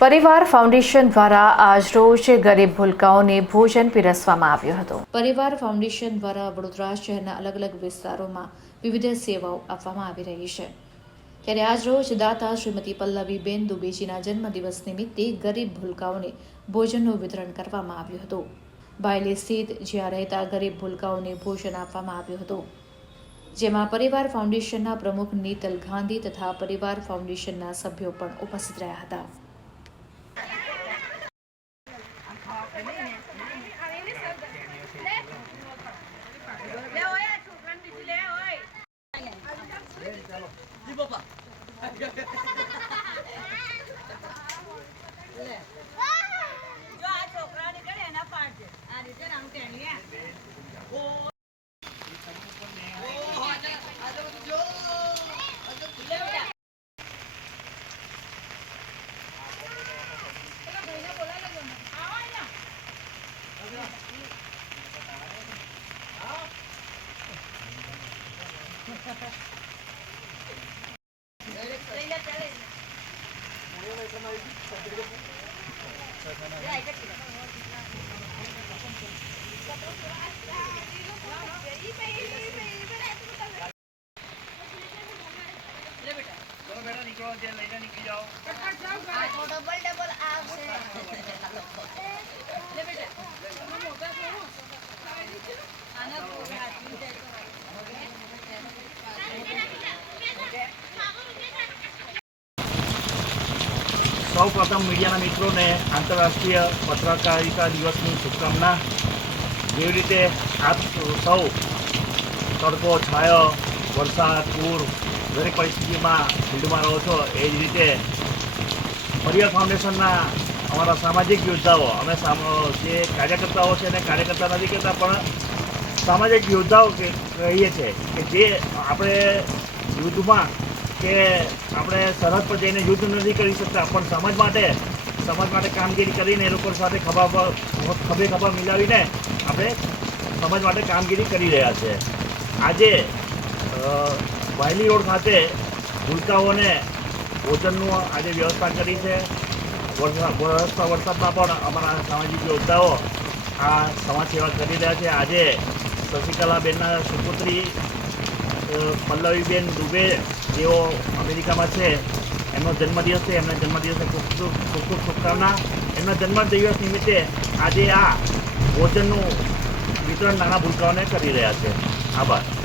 પરિવાર ફાઉન્ડેશન દ્વારા આજરોજ ગરીબ ભૂલકાઓને ભોજન પીરસવામાં આવ્યું હતું. પરિવાર ફાઉન્ડેશન દ્વારા વડોદરા શહેરના અલગ અલગ વિસ્તારોમાં વિવિધ સેવાઓ આપવામાં આવી રહી છે. ત્યારે આજરોજ દાતા શ્રીમતી પલ્લવીબેન દુબેજીના જન્મદિવસ નિમિત્તે ગરીબ ભૂલકાઓને ભોજનનું વિતરણ કરવામાં આવ્યું હતું. બાયલી સ્થિત જ્યાં રહેતા ગરીબ ભૂલકાઓને ભોજન આપવામાં આવ્યું હતું. જેમાં પરિવાર ફાઉન્ડેશનના પ્રમુખ નીતલ ગાંધી તથા પરિવાર ફાઉન્ડેશનના સભ્યો પણ ઉપસ્થિત રહ્યા હતા. જો આ છોકરા નીકળે એના પાડજે આ રીતે આમ ટેણીએ લઈ લે ચાલે લે બેટા લે સૌ પ્રથમ મીડિયાના મિત્રોને આંતરરાષ્ટ્રીય પત્રકારિતા દિવસની શુભકામના. જેવી રીતે આપ સૌ તડકો, છાયો, વરસાદ, પૂર, દરેક પરિસ્થિતિમાં ફિલ્ડમાં રહો છો, એ જ રીતે પરિવાર ફાઉન્ડેશનના અમારા સામાજિક યોદ્ધાઓ, અમે જે કાર્યકર્તાઓ છે એને કાર્યકર્તા નથી કહેતા, પણ સામાજિક યોદ્ધાઓ કહીએ છીએ કે જે આપણે યુદ્ધમાં કે આપણે સરહદ પર જઈને યુદ્ધ નથી કરી શકતા, પણ સમાજ માટે સમાજ માટે કામગીરી કરીને એ લોકો સાથે ખભા ખભે ખભા મિલાવીને આપણે સમાજ માટે કામગીરી કરી રહ્યા છે. આજે વાયલી રોડ ખાતે ભૂલકાઓને ભોજનનું આજે વ્યવસ્થા કરી છે. વરસતા વરસાદમાં પણ અમારા સામાજિક યોદ્ધાઓ આ સમાજ સેવા કરી રહ્યા છે. આજે શશિકલાબેનના સુપુત્રી પલ્લવીબેન દુબે, જેઓ અમેરિકામાં છે, એમનો જન્મદિવસ છે, એમના જન્મદિવસે ખૂબ ખૂબ ખૂબ ખૂબ શુભકામના. એમના જન્મદિવસ નિમિત્તે આજે આ ભોજનનું વિતરણ નાના ભૂલકાઓને કરી રહ્યા છે. આભાર.